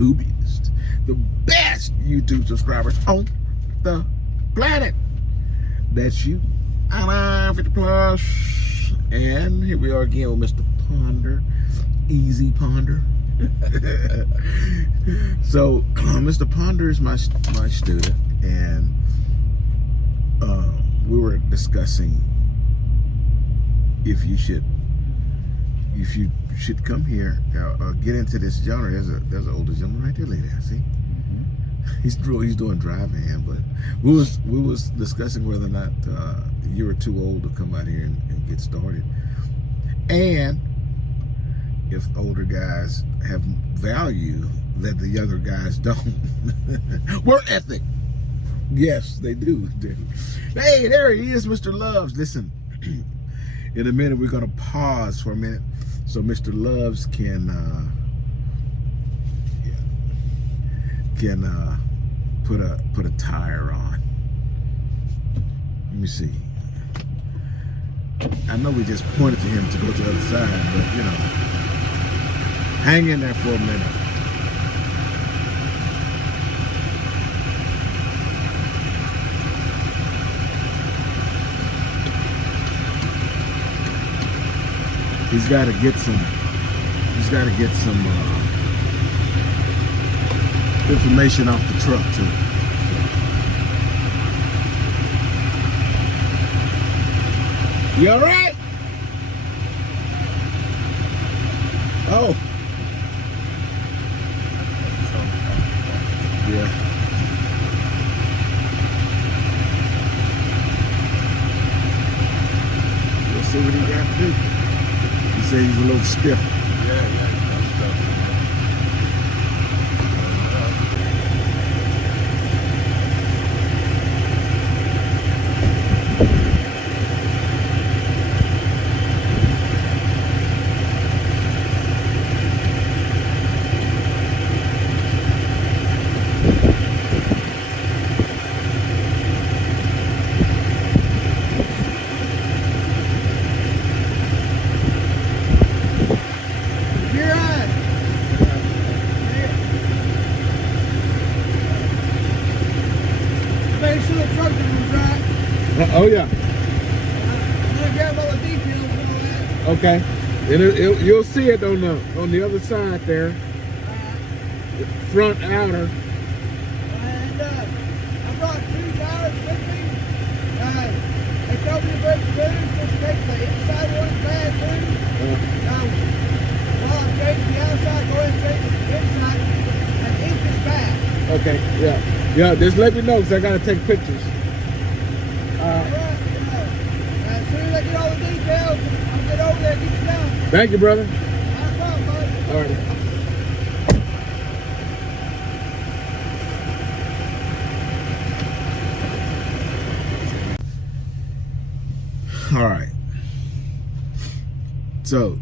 YouTubiest, the best YouTube subscribers on the planet. That's you. I'm 50 plus. And here we are again with Mr. Ponder. Easy Ponder. So, Mr. Ponder is my student, and we were discussing if you should come here, get into this genre. There's an older gentleman right there, lady. See, he's doing drive-in, but we was discussing whether or not you were too old to come out here and get started, and if older guys have value that the younger guys don't. Work ethic. Yes, they do. Hey, there he is, Mr. Loves. Listen, in a minute we're gonna pause for a minute so Mr. Loves can put a tire on. Let me see. I know we just pointed to him to go to the other side, but you know, hang in there for a minute. He's got to get some information off the truck too. You all right? Oh. Yeah. We'll see what he got to do. He said he's a little stiff. Yeah. Oh yeah. I'm gonna grab all the details and all that. Okay. And you'll see it on the other side there. The front outer. And I brought 2 tires with me. They told me to bring 2 just in case the inside one's bad too. While I'm changing the outside, go ahead and change the inside. And ink is bad. Okay. Yeah. Yeah. Just let me know because I gotta take pictures. As soon as I get all the details, I'll get over there and get you done. Thank you, brother. Not a problem, bud. All right. All right. So,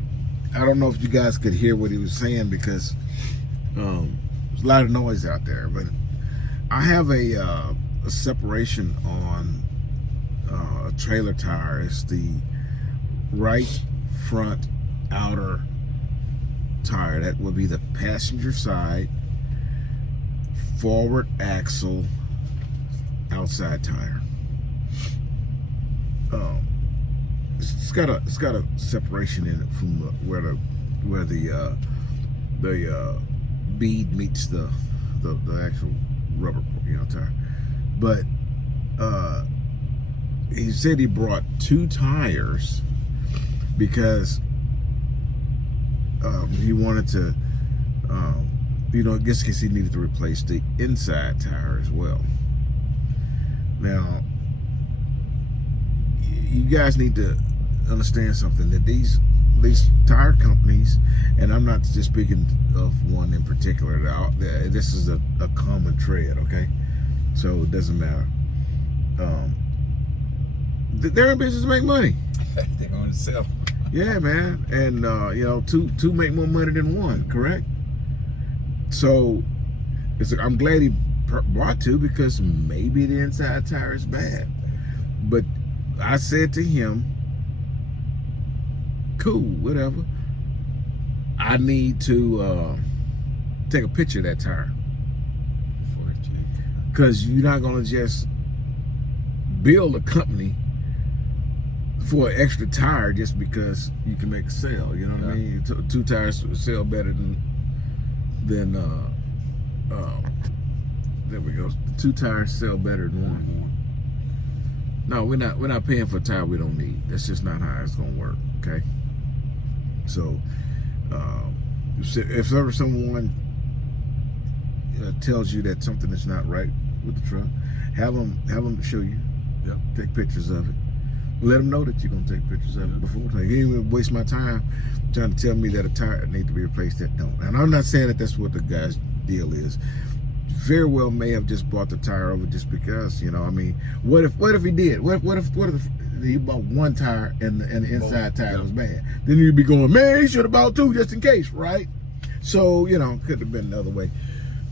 I don't know if you guys could hear what he was saying because there's a lot of noise out there, but I have a separation on a trailer tire. It's the right front outer tire. That would be the passenger side forward axle outside tire. It's got a separation in it from where the bead meets the actual rubber, tire. But he said he brought 2 tires because he wanted to, just in case he needed to replace the inside tire as well. Now, you guys need to understand something, that these tire companies, and I'm not just speaking of one in particular, this is a common thread, okay? So it doesn't matter. They're in business to make money. They want to sell. Yeah, man. And two make more money than one, correct? So I'm glad he brought 2 because maybe the inside tire is bad. But I said to him, cool, whatever. I need to take a picture of that tire, For a change. because you're not gonna just build a company for an extra tire just because you can make a sale. You know what I mean? Two tires sell better than there we go. Two tires sell better than one. No, we're not paying for a tire we don't need. That's just not how it's gonna work. Okay. So if ever someone tells you that something is not right with the truck, have them show you. Yeah. Take pictures of it. Let them know that you're gonna take pictures of it before. You ain't even waste my time trying to tell me that a tire needs to be replaced that don't. And I'm not saying that that's what the guy's deal is. Very well may have just bought the tire over just because, you know. I mean, what if he did? What if he bought one tire and the inside tire was bad? Then you'd be going, man, he should have bought two just in case, right? So, you know, could have been another way.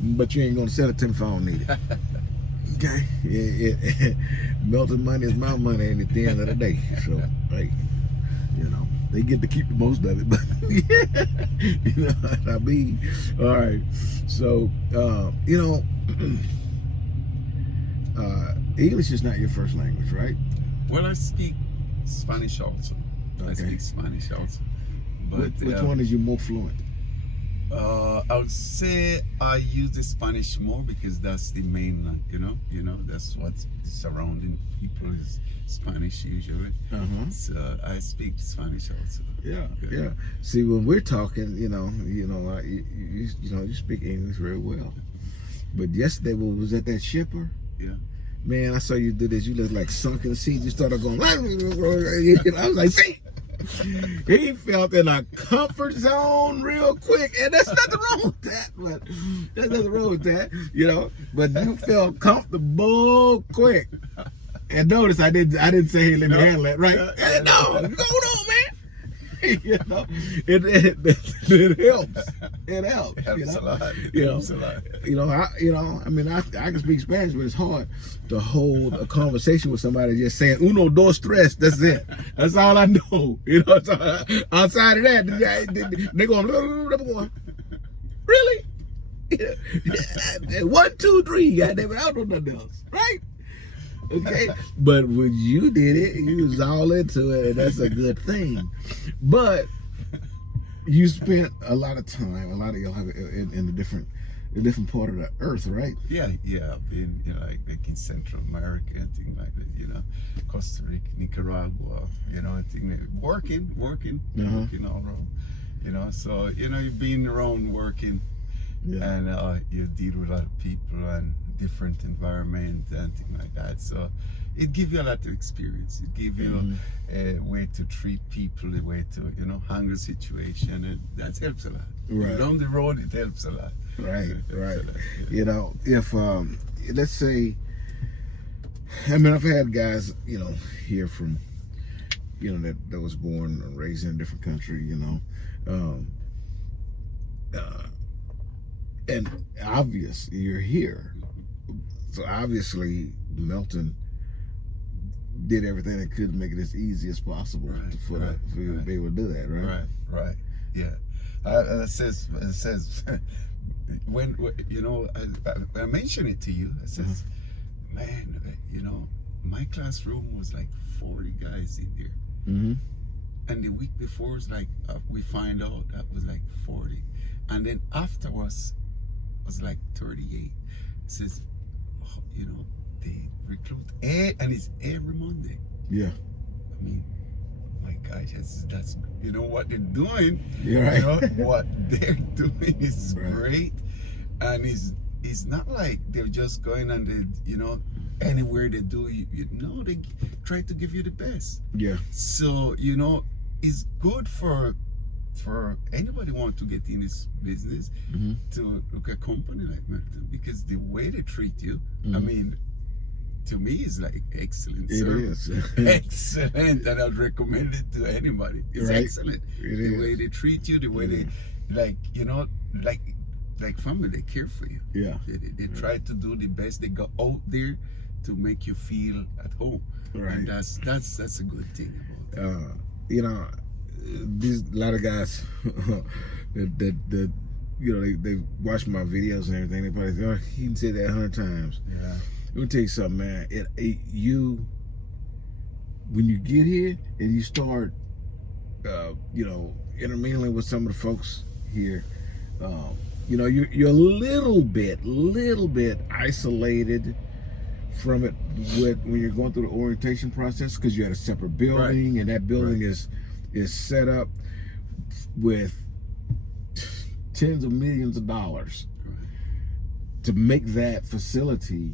But you ain't gonna sell it to him if I don't need it. Okay, Melton money is my money at the end of the day. So, hey, you know, they get to keep the most of it, but you know what I mean. All right, so you know, English is not your first language, right? Well, I speak Spanish also. Okay. I speak Spanish also. But Which one is you more fluent? I would say I use the Spanish more because that's the main, you know, that's what's surrounding people is Spanish usually. So I speak Spanish also. Yeah, Good. yeah. See, when we're talking, you know, you speak English very well. But yesterday, when we was at that shipper, Yeah. man, I saw you do this. You look like sunk in the seat. You started going, I was like, see. He felt in a comfort zone real quick, and there's nothing wrong with that. But there's nothing wrong with that, you know. But you felt comfortable quick. And notice I didn't say, hey, let me handle that, right? Hey, no, go on, man. You know, it helps. It helps. It helps, you know? a lot. It You know, helps a lot. I mean, I can speak Spanish, but it's hard to hold a conversation with somebody just saying uno, dos, tres. That's it. That's all I know. You know, so outside of that, they're going, really? Yeah. 1, 2, 3. Goddamn it, I don't know nothing else, right? Okay, but when you did it, you was all into it, and that's a good thing. But you spent a lot of time, a lot of y'all have in a different part of the earth, right? Yeah. I've been, you know, like in Central America and things like that. You know, Costa Rica, Nicaragua. You know, working all around. You know, so you know, you've been around working, and you deal with a lot of people and different environment and things like that. So it gives you a lot of experience. It gives you a way to treat people, a way to, you know, handle situation, and that helps a lot. Right. Down the road, it helps a lot. Right. It helps a lot, yeah. You know, if let's say, I mean, I've had guys, you know, here from, you know, that was born and raised in a different country, you know, and obvious you're here. So obviously, Melton did everything it could to make it as easy as possible for you to be able to do that, right? Right. Yeah. It says when you know, I mentioned it to you. I says, man, you know, my classroom was like 40 guys in there, and the week before was like we find out that was like 40, and then afterwards was like 38. It says, you know, they recruit and it's every Monday. Yeah. I mean, my gosh, that's you know what they're doing. You're right. You know what they're doing is great, and it's not like they're just going and they, you know, anywhere they do you know, they try to give you the best. Yeah. So you know, it's good for anybody want to get in this business to look at a company like Melton, because the way they treat you, I mean, to me, it's like excellent service. It is. Excellent, and I'd recommend it to anybody. It's excellent. The way they treat you, the way they, like, you know, like family, they care for you. Yeah. They try to do the best they got out there to make you feel at home. Right. And that's a good thing about it. You know, these a lot of guys that they watch my videos and everything. They probably say, oh, he said that 100 times. Yeah. Let me tell you something, man. When you get here and you start, intermingling with some of the folks here, you're a little bit isolated from it when you're going through the orientation process, because you're at a separate building, right. And that building is set up with tens of millions of dollars, right, to make that facility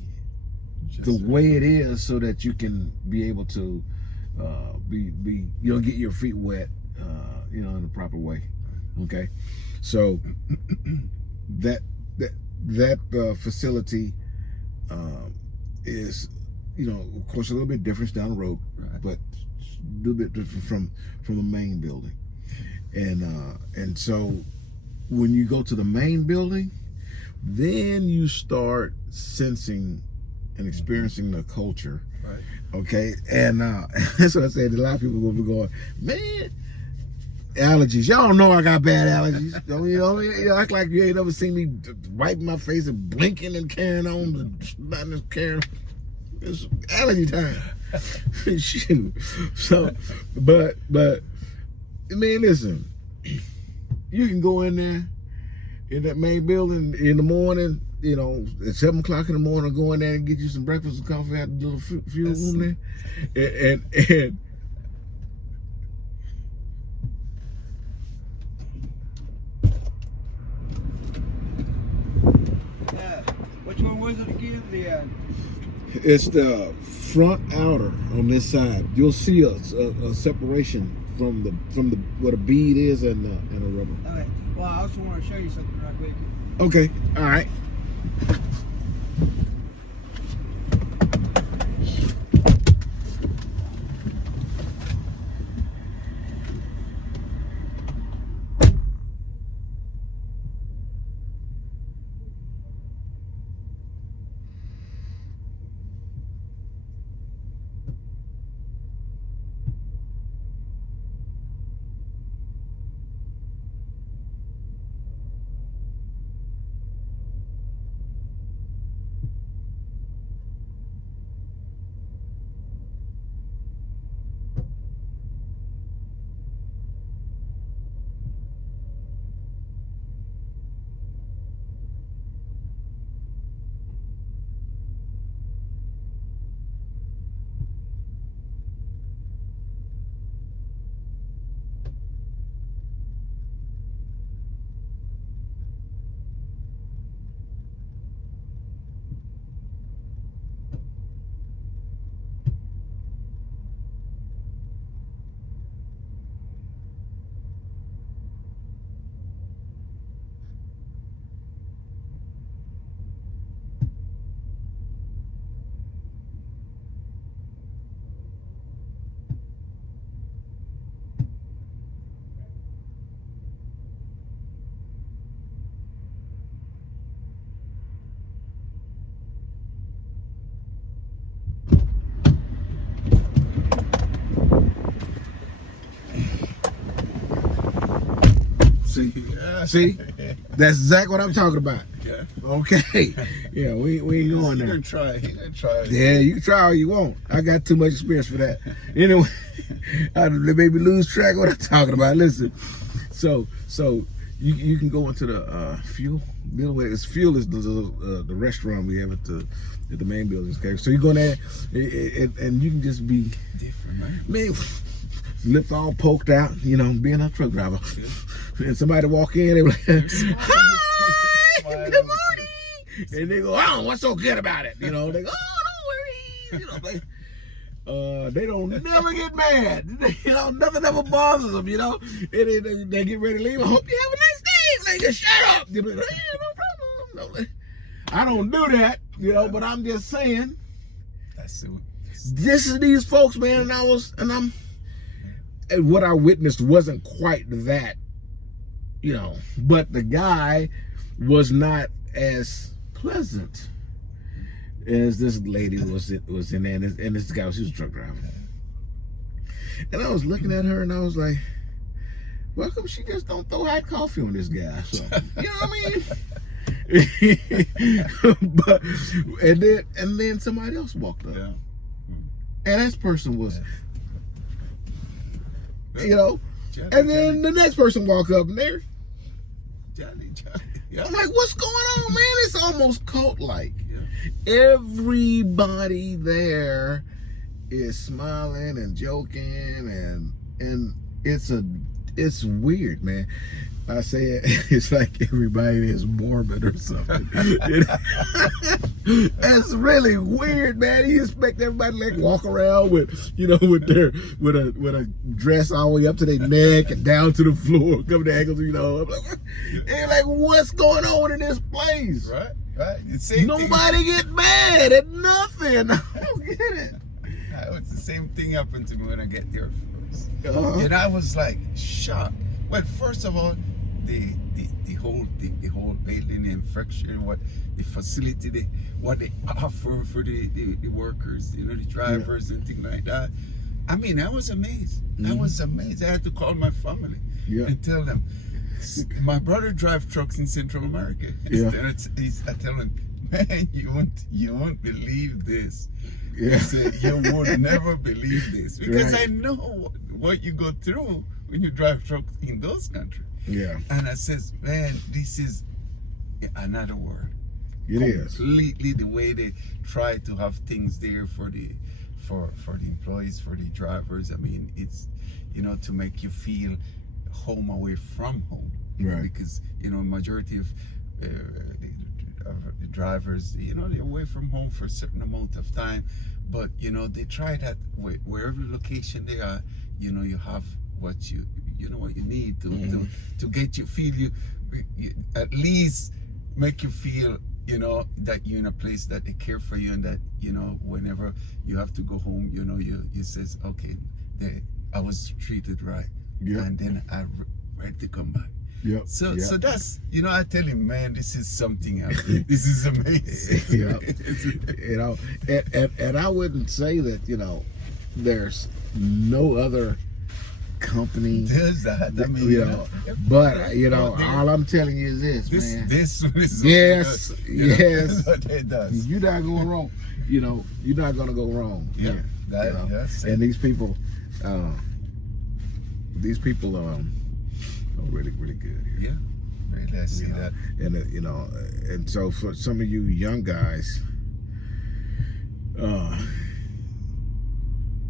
the way it is, so that you can be able to get your feet wet, in the proper way. Okay, so that facility is, of course, a little bit different down the road, right, but a little bit different from the main building, and so when you go to the main building, then you start sensing and experiencing the culture, right? Okay, and that's what I said. A lot of people will be going, man, allergies. Y'all don't know I got bad allergies. You act like you ain't ever seen me wiping my face and blinking and carrying on, not just carrying. It's allergy time. Shoot. So, but I mean, listen, you can go in there in that main building in the morning, at 7 o'clock in the morning, go in there and get you some breakfast and coffee at the little fuel room there, and which one was it again? It's the front outer on this side. You'll see a separation from the where the bead is and the rubber. Okay. Well, I also want to show you something right quick. Okay. All right. See, that's exactly what I'm talking about. Yeah. Okay. Yeah, we ain't going there. He gonna try. Yeah, you can try all you want. I got too much experience for that. Anyway, they made me lose track of what I'm talking about. Listen, so you can go into the fuel. This fuel is the restaurant we have at the main building. Okay, so you go in there and you can just be different, man. Lips all poked out, being a truck driver. Yeah. And somebody walk in, they were like, hi, good morning. And they go, oh, what's so good about it? They go, oh, don't worry. They don't never get mad. Nothing ever bothers them, And they get ready to leave. I hope you have a nice day. Like, just shut up. Like, no problem. I don't do that, but I'm just saying. That's it. This is these folks, man, and what I witnessed wasn't quite that, but the guy was not as pleasant as this lady was in there, and this guy, she was a truck driver. And I was looking at her and I was like, Well, come she just don't throw hot coffee on this guy? So you know what I mean? But and then somebody else walked up, Yeah. and this person was, Yeah. you know, Johnny, and then the next person walked up, and they're, Johnny. Yeah. I'm like, what's going on, man? It's almost cult-like. Yeah. Everybody there is smiling and joking, and it's weird, man. I say it's like everybody is Mormon or something. It's really weird, man. You expect everybody to like walk around with a dress all the way up to their neck and down to the floor, cover their ankles, you know. And like, what's going on in this place? Right. The same Nobody thing. get mad at nothing. I don't get it. It's the same thing happened to me when I get there first. Uh-huh. And I was like shocked. Well, first of all, the whole building infrastructure, what the facility, what they offer for the workers, you know, the drivers and things like that. I mean, I was amazed. I was amazed. I had to call my family and tell them. My brother drives trucks in Central America. I tell him, man, you won't believe this. Yeah. He said, you would never believe this, because Right. I know what you go through when you drive trucks in those countries. Yeah. And I says, man, this is another world. It is. Completely the way they try to have things there for the employees, for the drivers. I mean, it's, you know, to make you feel home away from home. Right. Because, you know, majority of the drivers, you know, they're away from home for a certain amount of time. But, you know, they try that wherever location they are, you know, you have what you need to get you feel you at least make you feel, you know, that you're in a place that they care for you, and that, you know, whenever you have to go home, you know, you says, okay, I was treated right. Yeah. And then I ready to come back. Yep. So that's, you know, I tell him, man, this is something else. This is amazing. Yeah. You know, and I wouldn't say that, you know, there's no other company. There's that. I mean, you know, but you know, all I'm telling you is this, man. This is yes, yes. What it does. You're not going wrong. You know, you're not going to go wrong. Yeah. You know? That's and these people are really, really good here. Yeah. Really, I see that. And you know, and so for some of you young guys,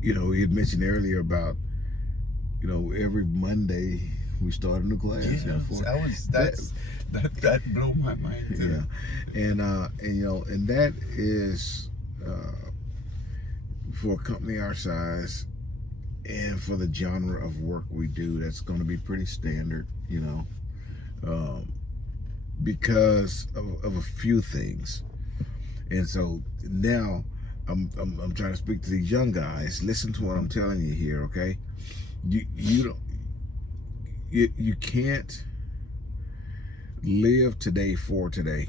you know, we had mentioned earlier about, you know, every Monday we start a new class. Yeah, that blew my mind too. Yeah, and you know, and that is for a company our size and for the genre of work we do, that's going to be pretty standard, you know, because of a few things. And so now I'm trying to speak to these young guys. Listen to what I'm telling you here, okay? You can't live today for today.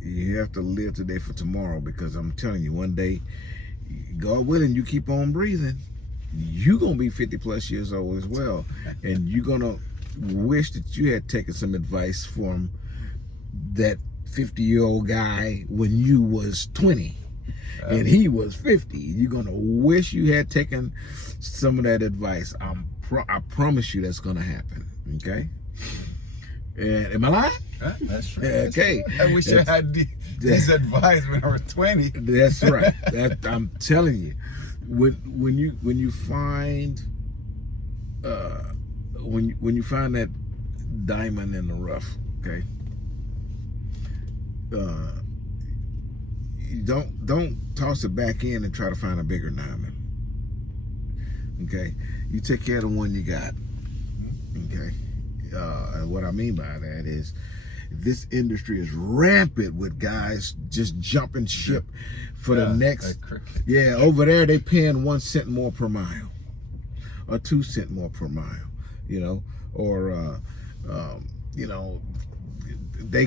You have to live today for tomorrow, because I'm telling you, one day, God willing, you keep on breathing, you're gonna be 50 plus years old as well, and you're gonna wish that you had taken some advice from that 50-year-old guy when you was 20 and he was 50. You're gonna wish you had taken some of that advice. I promise you that's gonna happen. Okay? And am I lying? That's right. Okay. I wish I had this advice when I was 20. That's right. I'm telling you, when you find when you find that diamond in the rough, okay, you don't toss it back in and try to find a bigger diamond. Okay, you take care of the one you got. Okay, and what I mean by that is, this industry is rampant with guys just jumping ship for the next. Yeah, over there they paying 1 cent more per mile, or 2 cent more per mile. You know, or you know, they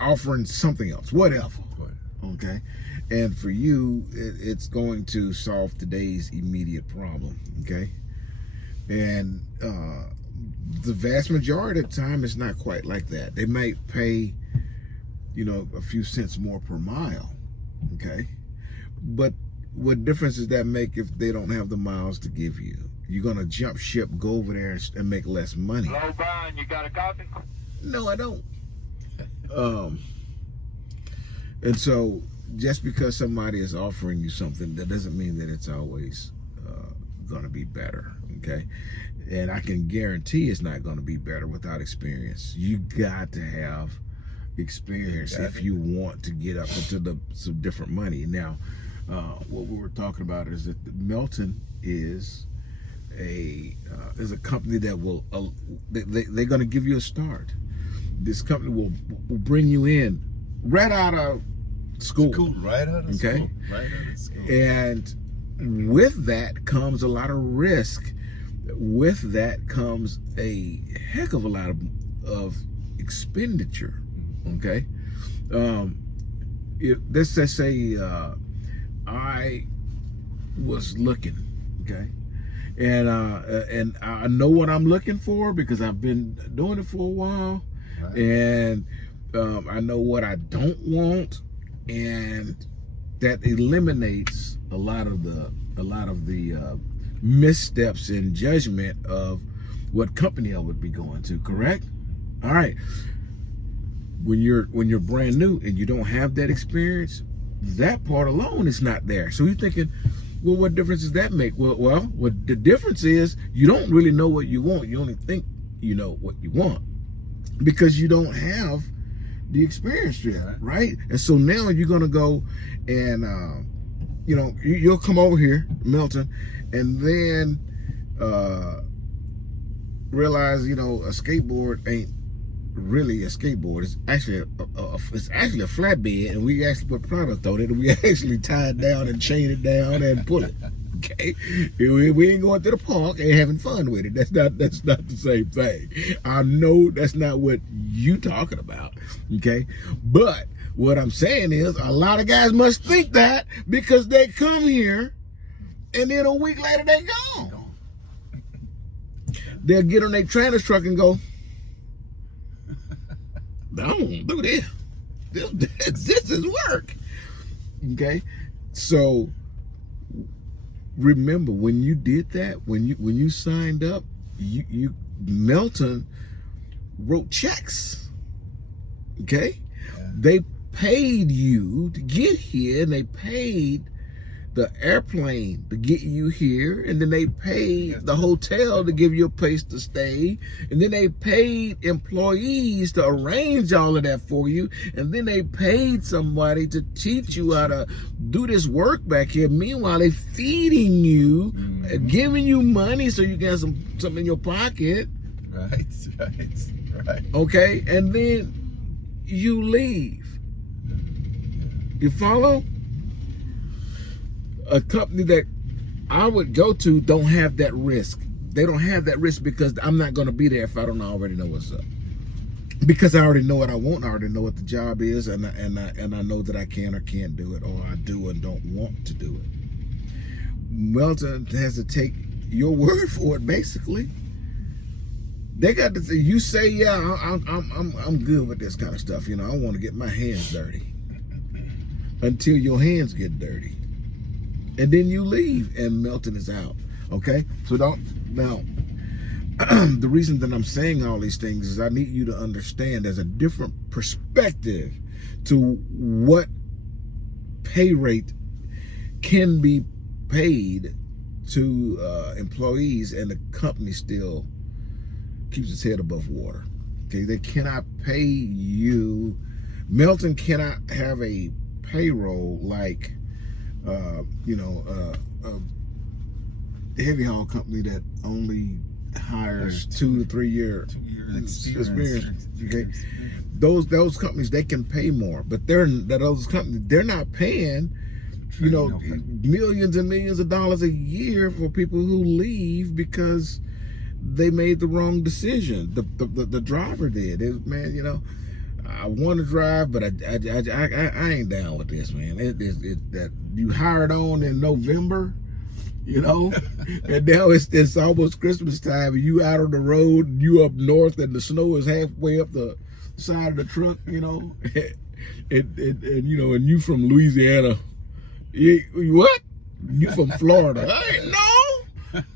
offering something else, whatever. Okay, and for you, it's going to solve today's immediate problem. Okay, And the vast majority of the time, it's not quite like that. They might pay, you know, a few cents more per mile, okay? But what difference does that make if they don't have the miles to give you? You're gonna jump ship, go over there and make less money. Hello, Brian, you got a copy? No, I don't. And so just because somebody is offering you something, that doesn't mean that it's always gonna be better, okay? And I can guarantee it's not gonna be better without experience. You got to have experience if you want to get up into some different money. Now, what we were talking about is that Melton is a company that will they're going to give you a start. This company will bring you in right out of school. Right out of okay? school. Right out of school. And with that comes a lot of risk. With that comes a heck of a lot of expenditure. Okay, let's just say I was looking, okay, and I know what I'm looking for because I've been doing it for a while, right. And I know what I don't want, and that eliminates a lot of the missteps in judgment of what company I would be going to. Correct? All right. When you're brand new and you don't have that experience, that part alone is not there. So you're thinking, well, what difference does that make? Well, what the difference is, you don't really know what you want. You only think you know what you want because you don't have the experience yet, right? And so now you're gonna go and you know, you'll come over here, Melton, and then realize, you know, a skateboard ain't really a skateboard. It's actually a flatbed, and we actually put product on it, and we actually tie it down and chain it down and pull it. Okay, we ain't going to the park and having fun with it. That's not the same thing. I know that's not what you talking about. Okay, but what I'm saying is a lot of guys must think that because they come here and then a week later they gone. They'll get on their trailer truck and go, I don't do this. This is work. Okay, so remember when you did that, when you signed up, you Melton wrote checks. Okay, they paid you to get here, and they paid the airplane to get you here, and then they paid the hotel to give you a place to stay, and then they paid employees to arrange all of that for you, and then they paid somebody to teach you how to do this work back here. Meanwhile, they feeding you, giving you money so you can have something in your pocket. Right. Okay, and then you leave. You follow? A company that I would go to don't have that risk. They don't have that risk because I'm not going to be there if I don't already know what's up. Because I already know what I want. I already know what the job is, and I know that I can or can't do it, or I do and don't want to do it. Melton has to take your word for it. Basically, they got to say, you say, yeah, I'm good with this kind of stuff. You know, I want to get my hands dirty. Until your hands get dirty. And then you leave and Melton is out. Okay? So now the reason that I'm saying all these things is I need you to understand there's a different perspective to what pay rate can be paid to employees, and the company still keeps its head above water. Okay? They cannot pay you. Melton cannot have a payroll like a heavy haul company that only hires 2 to 3 year experience. Okay, those companies, they can pay more, but those companies, they're not paying millions and millions of dollars a year for people who leave because they made the wrong decision. The driver did. I want to drive, but I ain't down with this, man. That you hired on in November, you know. And now it's almost Christmas time, and you out on the road, you up north, and the snow is halfway up the side of the truck, you know. And you know, and you from Louisiana. What? You from Florida?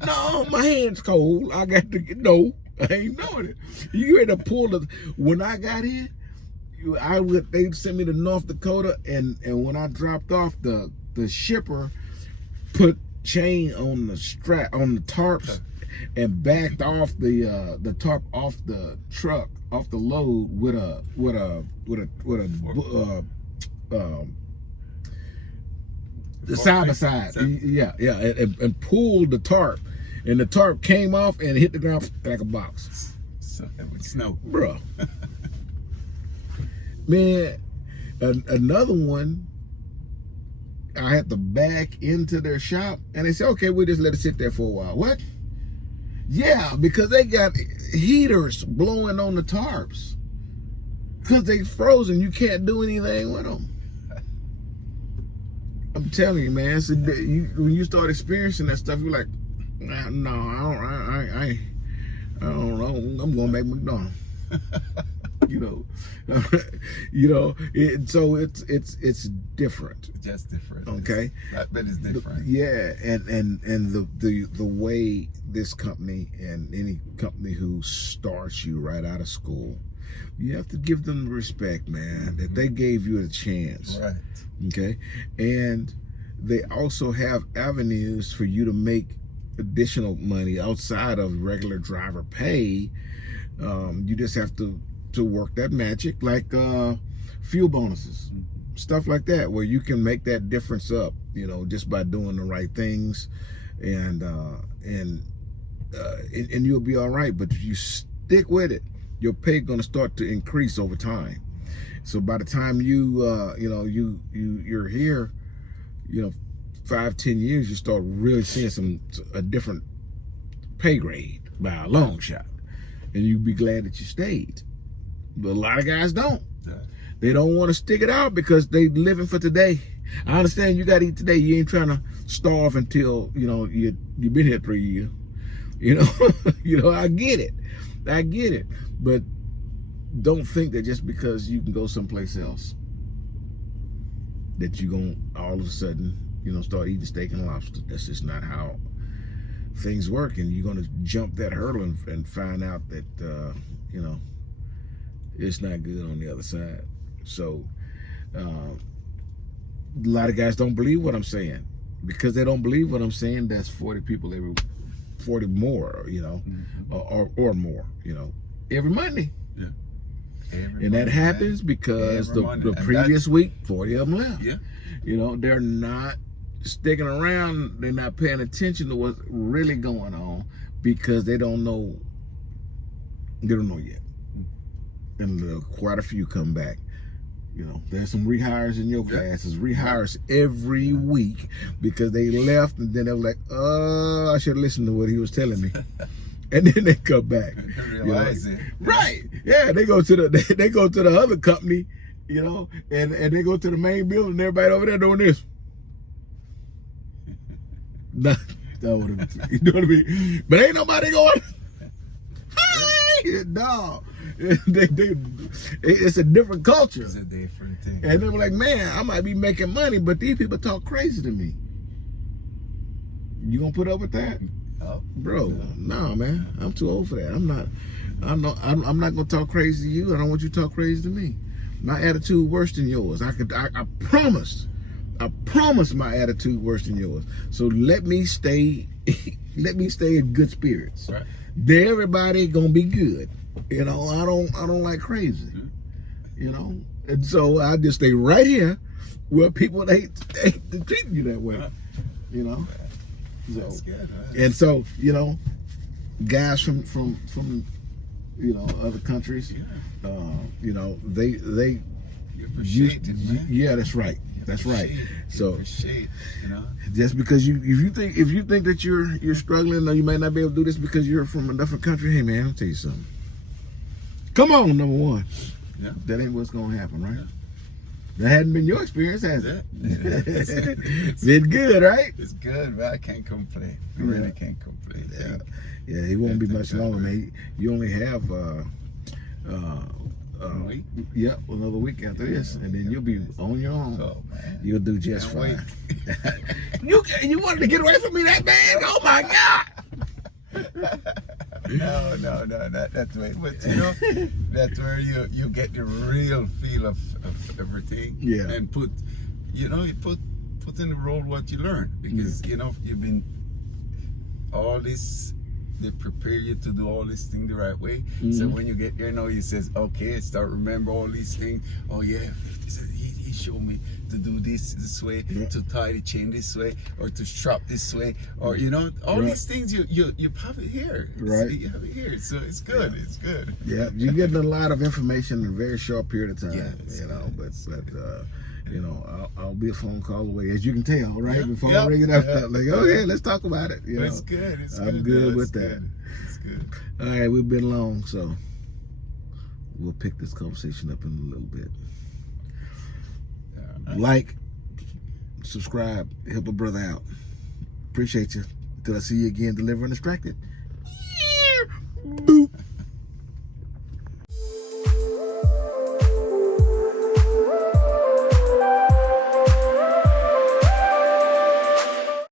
No, my hand's cold. I got to no. I ain't doing it. You had to pull the. When I got in, they sent me to North Dakota, and when I dropped off, the shipper put chain on the strap on the tarps and backed off the tarp off the truck, off the load with a side by side, yeah, and pulled the tarp, and the tarp came off and hit the ground like a box. So that would snow, bro. Man, another one, I had to back into their shop, and they said, okay, we'll just let it sit there for a while. What? Yeah, because they got heaters blowing on the tarps. Because they frozen, you can't do anything with them. I'm telling you, man, when you start experiencing that stuff, you're like, no, I don't know, I'm going back to McDonald's. So it's different. Just different. Okay. Flatbed is different. Yeah, and the way this company and any company who starts you right out of school, you have to give them respect, man, that they gave you a chance. Right. Okay. And they also have avenues for you to make additional money outside of regular driver pay. You just have to work that magic, like fuel bonuses, stuff like that, where you can make that difference up, you know, just by doing the right things, and you'll be all right. But if you stick with it, your pay going to start to increase over time. So by the time you're here, 5-10 years, you start really seeing a different pay grade by a long shot, and you'd be glad that you stayed. But a lot of guys don't. Yeah. They don't want to stick it out because they living for today. I understand you got to eat today. You ain't trying to starve until you've been here 3 years. I get it. But don't think that just because you can go someplace else that you're gonna all of a sudden start eating steak and lobster. That's just not how things work, and you're gonna jump that hurdle and find out that it's not good on the other side. So a lot of guys don't believe what I'm saying. Because they don't believe what I'm saying, that's 40 people every 40 more, or more, every Monday. Yeah. And that happens because the previous week 40 of them left. Yeah. They're not sticking around, they're not paying attention to what's really going on because they don't know yet. And quite a few come back. There's some rehires in your classes, rehires every week because they left and then they were like, oh, I should have listened to what he was telling me. And then they come back. Realize it. Right. Yeah, they go to the other company, and they go to the main building and everybody over there doing this. You know what I mean? But ain't nobody going, hey, no. It's a different culture. It's a different thing. And they were like, man, I might be making money, but these people talk crazy to me. You gonna put up with that? Oh, bro, no, man. I'm too old for that. I'm not gonna talk crazy to you. I don't want you to talk crazy to me. My attitude worse than yours. I promise my attitude worse than yours. So let me stay in good spirits. Right. Then everybody gonna be good. I don't like crazy. And so I just stay right here where people ain't treating you that way. So, that's good, right? And so, guys from other countries, they appreciate it, man. Yeah, that's right. That's right. So just because if you think that you're struggling or you may not be able to do this because you're from a different country, hey man, I'll tell you something. Come on, number one. Yeah. That ain't what's gonna happen, right? That hadn't been your experience, has it? It's Been good, right? It's good, but I can't complain. I really can't complain. Yeah, he won't be much longer, man. You only have 1 week? Yep, another week after this, and then you'll be on your own. Oh man, You'll do just Can't fine. You wanted to get away from me that bad? Oh my God! No, that's right. But you know, that's where you get the real feel of everything. Yeah. And put in the role what you learn, because you know you've been all this. They prepare you to do all these things the right way. So when you get there now, you says, okay, start remember all these things. Oh yeah, he showed me to do this way, to tie the chain this way, or to strap this way, or you know, all these things you have it here. Right. You have it here, so it's good. It's good. Yeah, you're getting a lot of information in a very short period of time. Yeah, you know, but you know, I'll be a phone call away, as you can tell, right? Before I ring it up, like, okay, let's talk about it. You know, It's good. I'm good with that. It's good. All right, we've been long, so we'll pick this conversation up in a little bit. Like, subscribe, help a brother out. Appreciate you. Until I see you again, Deliver Undistracted.